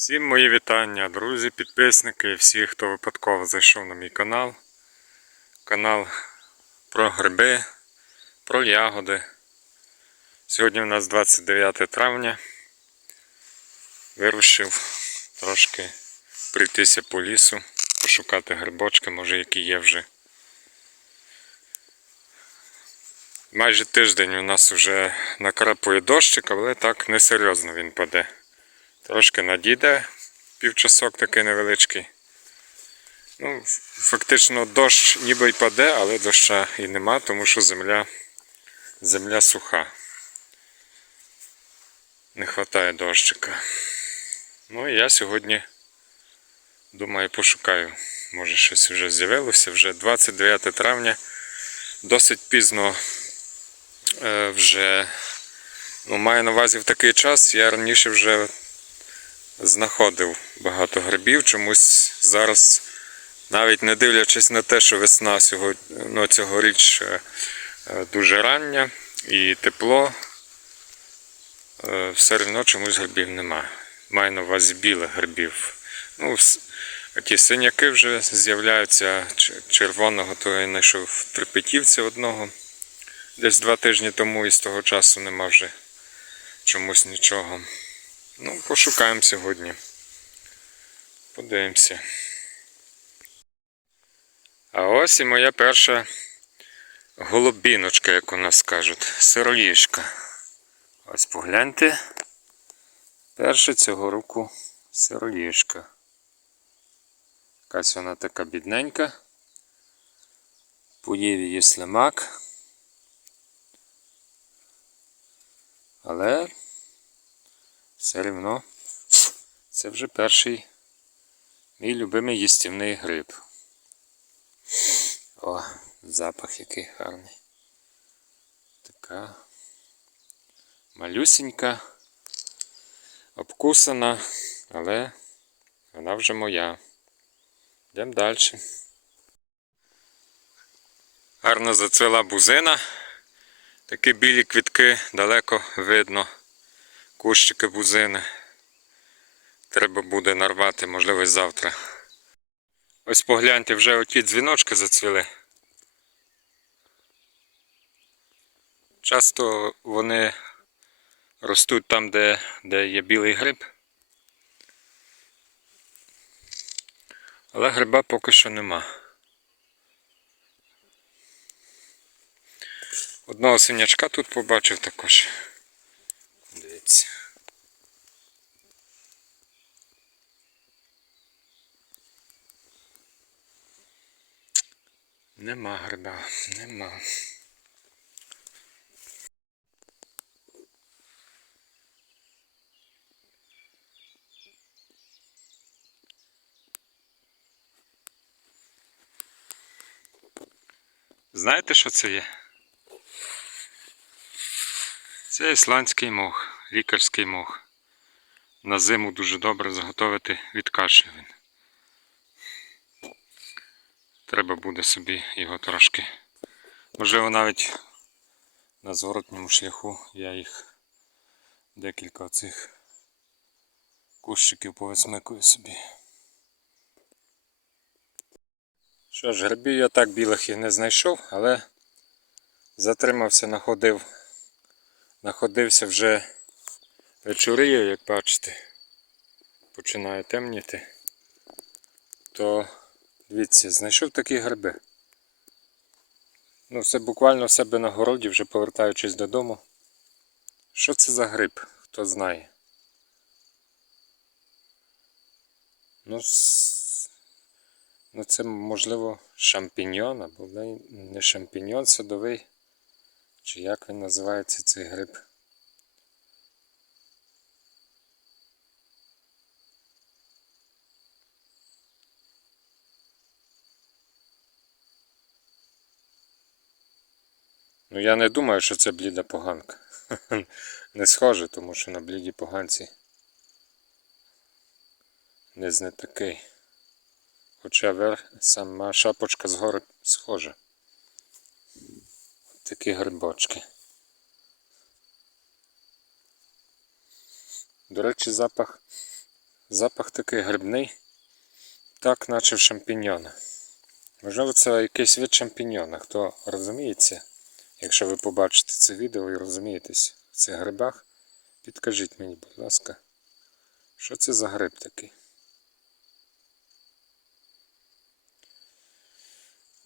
Всім мої вітання, друзі, підписники, всі, хто випадково зайшов на мій канал. Канал про гриби, про ягоди. Сьогодні у нас 29 травня. Вирушив трошки пройтися по лісу, пошукати грибочки, може які є вже. Майже тиждень у нас вже накрапує дощик, але так несерйозно він паде. Трошки надійде півчасок такий невеличкий. Ну, фактично дощ ніби й паде, але доща і нема, тому що земля, земля суха. Не вистачає дощика. Ну і я сьогодні думаю пошукаю. Може щось вже з'явилося. Вже 29 травня. Досить пізно е, вже ну, маю на увазі в такий час. Я раніше вже знаходив багато грибів. Чомусь зараз, навіть не дивлячись на те, що весна сьогодні, ну, цьогоріч е, е, дуже рання і тепло, е, все одно чомусь грибів нема. Маю на увазі білих грибів. Ну, ті синяки вже з'являються червоного, то я знайшов в трипетівці одного. Десь два тижні тому і з того часу нема вже чомусь нічого. Ну, пошукаємо сьогодні. Подивимося. А ось і моя перша голубіночка, як у нас кажуть, сироїшка. Ось погляньте. Перша цього року сироїшка. Якась вона така бідненька. Поїв її слимак. Але все рівно це вже перший мій любимий їстівний гриб. О, запах який гарний. Така малюсінька, обкусана, але вона вже моя. Йдемо далі. Гарно зацвела бузина. Такі білі квітки далеко видно. Кущики бузини. Треба буде нарвати, можливо, завтра. Ось погляньте, вже оті дзвіночки зацвіли. Часто вони ростуть там, де, де є білий гриб. Але гриба поки що нема. Одного синячка тут побачив також. Дивіться. Нема гриба, нема. Знаєте, що це є? Це ісландський мох, лікарський мох. На зиму дуже добре заготовити від каші він. Треба буде собі його трошки. Можливо, навіть на зворотньому шляху я їх декілька цих кущиків повисмикую собі. Що ж, грибів я так білих і не знайшов, але затримався, находив. Находився вже вечоріє, як бачите, починає темніти. То дивіться, знайшов такі гриби. Ну, це буквально в себе на городі, вже повертаючись додому. Що це за гриб, хто знає? Ну, ну це можливо шампіньйон, або не- шампіньйон садовий. Чи як він називається цей гриб? Ну я не думаю, що це бліда поганка. Не схоже, тому що на бліді поганці не не такий. Хоча верх, сама шапочка згори схожа. Такі грибочки. До речі, запах Запах такий грибний, так наче в шампіньйона. Можливо, це якийсь вид шампіньйона. Хто розуміється, якщо ви побачите це відео і розумієтесь в цих грибах, підкажіть мені, будь ласка, що це за гриб такий.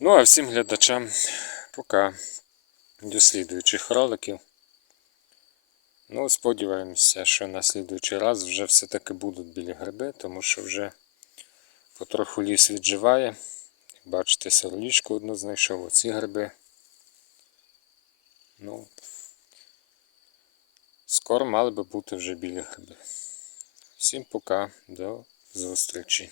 Ну, а всім глядачам пока до слідуючих роликів. Ну, сподіваємося, що на слідуючий раз вже все-таки будуть білі гриби, тому що вже потроху ліс відживає. Бачите, серлічку одну знайшов, оці гриби. Ну, скоро мали би бути вже біля гриби. Всім пока, до зустрічі.